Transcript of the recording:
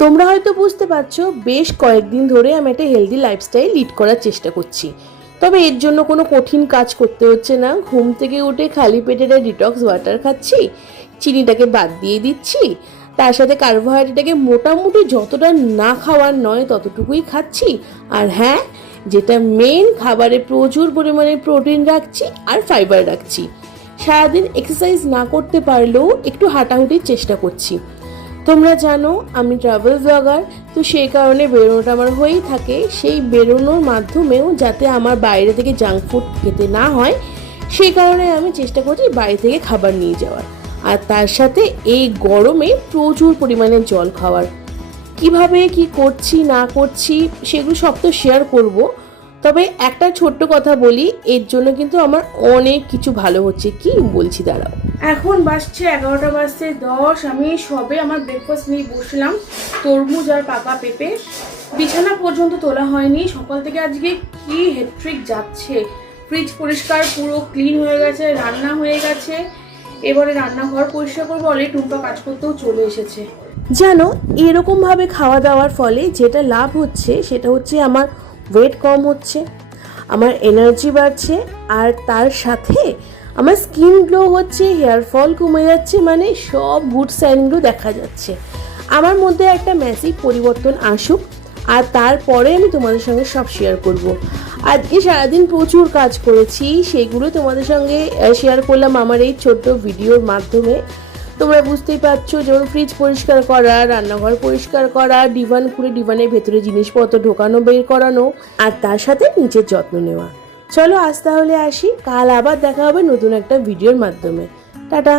তোমরা হয়তো বুঝতে পারছো বেশ কয়েকদিন ধরে আমি একটা হেলদি লাইফস্টাইল লিড করার চেষ্টা করছি। তবে এর জন্য কোনো কঠিন কাজ করতে হচ্ছে না। ঘুম থেকে উঠে খালি পেটে ডিটক্স ওয়াটার খাচ্ছি, চিনিটাকে বাদ দিয়ে দিচ্ছি, তার সাথে কার্বোহাইড্রেটটাকে মোটামুটি যতটা না খাওয়ার নয় ততটুকুই খাচ্ছি। আর হ্যাঁ, যেটা মেন, খাবারে প্রচুর পরিমাণে প্রোটিন রাখছি আর ফাইবার রাখছি। সারাদিন এক্সারসাইজ না করতে পারলেও একটু হাঁটাহুটির চেষ্টা করছি। তোমরা জানো আমি ট্রাভেল ব্লগার, তো সেই কারণে বেরোনোটা আমার হয়েই থাকে। সেই বেরোনোর মাধ্যমেও যাতে আমার বাইরে থেকে জাঙ্ক ফুড খেতে না হয়, সেই কারণে আমি চেষ্টা করছি বাইরে থেকে খাবার নিয়ে যাওয়ার। আর তার সাথে এই গরমে প্রচুর পরিমাণে জল খাওয়ার। কিভাবে কি করছি না করছি সেগুলো সব তো শেয়ার করব। তবে একটা ছোট্ট কথা বলি, এর জন্য কিন্তু আমার অনেক কিছু ভালো হচ্ছে। কি বলছি দাঁড়াও। এখন বাজছে 11:10। আমি সবে আমার ব্রেকফাস্ট নিয়ে বসলাম, তরমুজ আর পাকা পেঁপে। বিছানা পর্যন্ত তোলা হয়নি। সকাল থেকে আজকে কি হেট্রিক যাচ্ছে। ফ্রিজ পরিষ্কার পুরো ক্লিন হয়ে গেছে, রান্না হয়ে গেছে, এবারে রান্নাঘর পরিষ্কার করবো। অলরেডি টুম্পা কাজ করতেও চলে এসেছে। জানো, এরকমভাবে খাওয়া দাওয়ার ফলে যেটা লাভ হচ্ছে সেটা হচ্ছে আমার ওয়েট কম হচ্ছে, আমার এনার্জি বাড়ছে, আর তার সাথে আমার স্কিন গ্লো হচ্ছে, হেয়ার ফল কমে যাচ্ছে, মানে সব গুড সাইনগুলো দেখা যাচ্ছে। আমার মধ্যে একটা ম্যাসিভ পরিবর্তন আসুক, আর তারপরে আমি তোমাদের সঙ্গে সব শেয়ার করব। আজকে সারাদিন প্রচুর কাজ করেছি, সেগুলো তোমাদের সঙ্গে শেয়ার করলাম আমার এই ছোট্ট ভিডিওর মাধ্যমে। তোমরা বুঝতেই পারছো, যেমন ফ্রিজ পরিষ্কার করা, রান্নাঘর পরিষ্কার করা, ডিভান খুলে ডিভানের ভেতরে জিনিসপত্র ঢোকানো বের করানো, আর তার সাথে নিজের যত্ন নেওয়া। চলো আজ তাহলে আসি, কাল আবার দেখা হবে নতুন একটা ভিডিওর মাধ্যমে। টাটা।